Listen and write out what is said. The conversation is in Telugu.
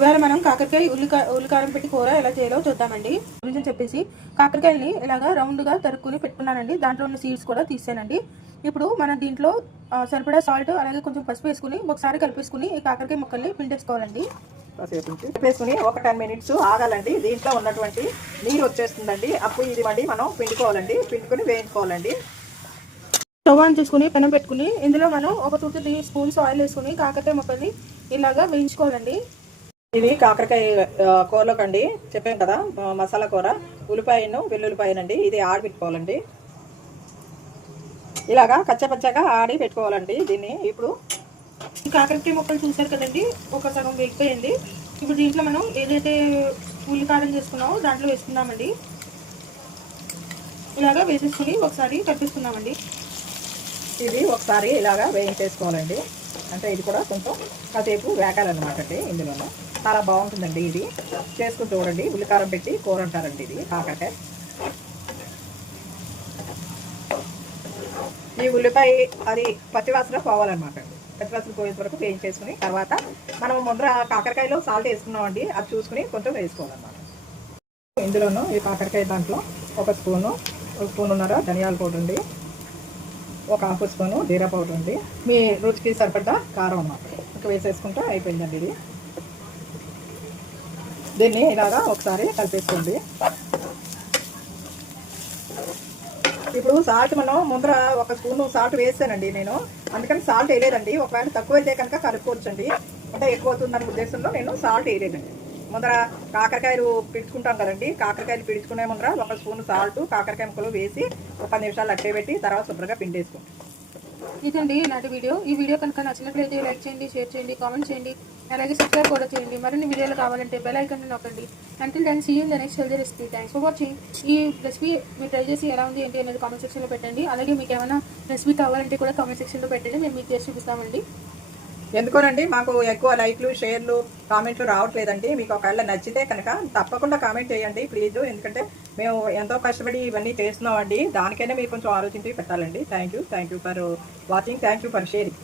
ఇవాళ మనం కాకరకాయ ఉల్లికారం పెట్టి కూర ఎలా చేయాలో చూద్దామండి. గురించి చెప్పేసి కాకరకాయని ఇలాగా రౌండ్గా తరుక్కుని పెట్టుకున్నానండి. దాంట్లో ఉన్న సీడ్స్ కూడా తీసానండి. ఇప్పుడు మనం దీంట్లో సరిపడా సాల్ట్ అలాగే కొంచెం పసుపు వేసుకుని ఒకసారి కలిపేసుకుని ఈ కాకరకాయ ముక్కల్ని పిండేసుకోవాలండి. వేసుకుని ఒక 10 మినిట్స్ ఆగాలండి. దీంట్లో ఉన్నటువంటి నీరు వచ్చేస్తుందండి. అప్పుడు ఇది మళ్ళీ మనం పిండుకోవాలండి. పిండుకొని వేయించుకోవాలండి. స్టవ్ ఆన్ చేసుకుని పెనం పెట్టుకుని ఇందులో మనం ఒక 2-3 స్పూన్స్ ఆయిల్ వేసుకుని కాకరకాయ ముక్కల్ని ఇలాగా వేయించుకోవాలండి. ఇది కాకరకాయ కూరలోకండి చెప్పాం కదా, మసాలా కూర. ఉల్లిపాయను వెల్లుల్లిపాయనండి ఇది ఆడి పెట్టుకోవాలండి. ఇలాగా కచ్చపచ్చగా ఆడి పెట్టుకోవాలండి దీన్ని. ఇప్పుడు కాకరకాయ ముక్కలు చూసారు కదండి, ఒక సగం వేగిపోయింది. ఇప్పుడు దీంట్లో మనం ఏదైతే ఉల్లికారం చేసుకున్నామో దాంట్లో వేసుకుందామండి. ఇలాగా వేసేసుకుని ఒకసారి కలిపేసుకుందామండి. ఇది ఒకసారి ఇలాగా వేయించేసుకోవాలండి. అంటే ఇది కూడా కొంచెం కాసేపు వేగాలన్నమాట అండి. ఇందులోనూ చాలా బాగుంటుందండి. ఇది చేసుకుని చూడండి. ఉల్లికారం పెట్టి కూర అంటారండి ఇది కాకరకాయ. ఈ ఉల్లిపాయ అది పచ్చివాసన పోవాలన్నమాట అండి. పచ్చివాసన పోయేంత వరకు వేయించేసుకుని తర్వాత మనం ముందర కాకరకాయలో సాల్ట్ వేసుకున్నామండి. అది చూసుకుని కొంచెం వేసుకోవాలన్నమాట. ఇందులోనూ ఈ కాకరకాయ దాంట్లో ఒక స్పూన్నర ధనియాల పౌడర్ అండి, ఒక హాఫ్ స్పూను జీరా పౌడర్ అండి, మీ రుచికి సరిపడ్డ కారం అన్నమాట. ఇంకా వేసేసుకుంటే అయిపోయిందండి ఇది. దీన్ని ఇలాగా ఒకసారి కలిపేసుకోండి. ఇప్పుడు సాల్ట్ మనం ముందర ఒక స్పూను సాల్ట్ వేసానండి నేను, అందుకని సాల్ట్ వేయలేదండి. ఒకవేళ తక్కువ అయితే కనుక కలుపుకోవచ్చండి. అంటే ఎక్కువ అవుతుందన్న ఉద్దేశంలో నేను సాల్ట్ వేయలేదండి. ముందర కాకరకాయలు పిడుచుకుంటాం కదండి, కాకరకాయలు పిడుచుకునే ముందర ఒక స్పూన్ సాల్ట్ కాకరకాయ ముక్కలు వేసి ఒక 10 నిమిషాలు అట్టే పెట్టి తర్వాత శుభ్రంగా పిండేసుకోండి. ఇదండి నాటి వీడియో. ఈ వీడియో కనుక నచ్చినట్లయితే లైక్ చేయండి, షేర్ చేయండి, కామెంట్ చేయండి, అలాగే సబ్స్క్రైబ్ కూడా చేయండి. మరిన్ని వీడియోలు కావాలంటే బెల్ ఐకాన్ నొక్కండి. Until then see you in the next healthy recipe. Thanks for watching. ఈ రెసిపీ మీరు ట్రై చేసి ఎలా ఉంది ఏంటి అనేది కామెంట్ సెక్షన్లో పెట్టండి. అలాగే మీకు ఏమైనా రెసిపీ కావాలంటే కూడా కామెంట్ సెక్షన్లో పెట్టండి, మేము మీకు చేసి చూపిస్తామండి. ఎందుకోనండి మాకు ఎక్కువ లైక్లు షేర్లు కామెంట్లు రావట్లేదండి. మీకు ఒకవేళ నచ్చితే కనుక తప్పకుండా కామెంట్ చేయండి ప్లీజ్. ఎందుకంటే మేము ఎంతో కష్టపడి ఇవన్నీ చేస్తున్నామండి. దానికైనా మీరు కొంచెం ఆలోచించి పెట్టాలండి. Thank you for watching. Thank you for sharing.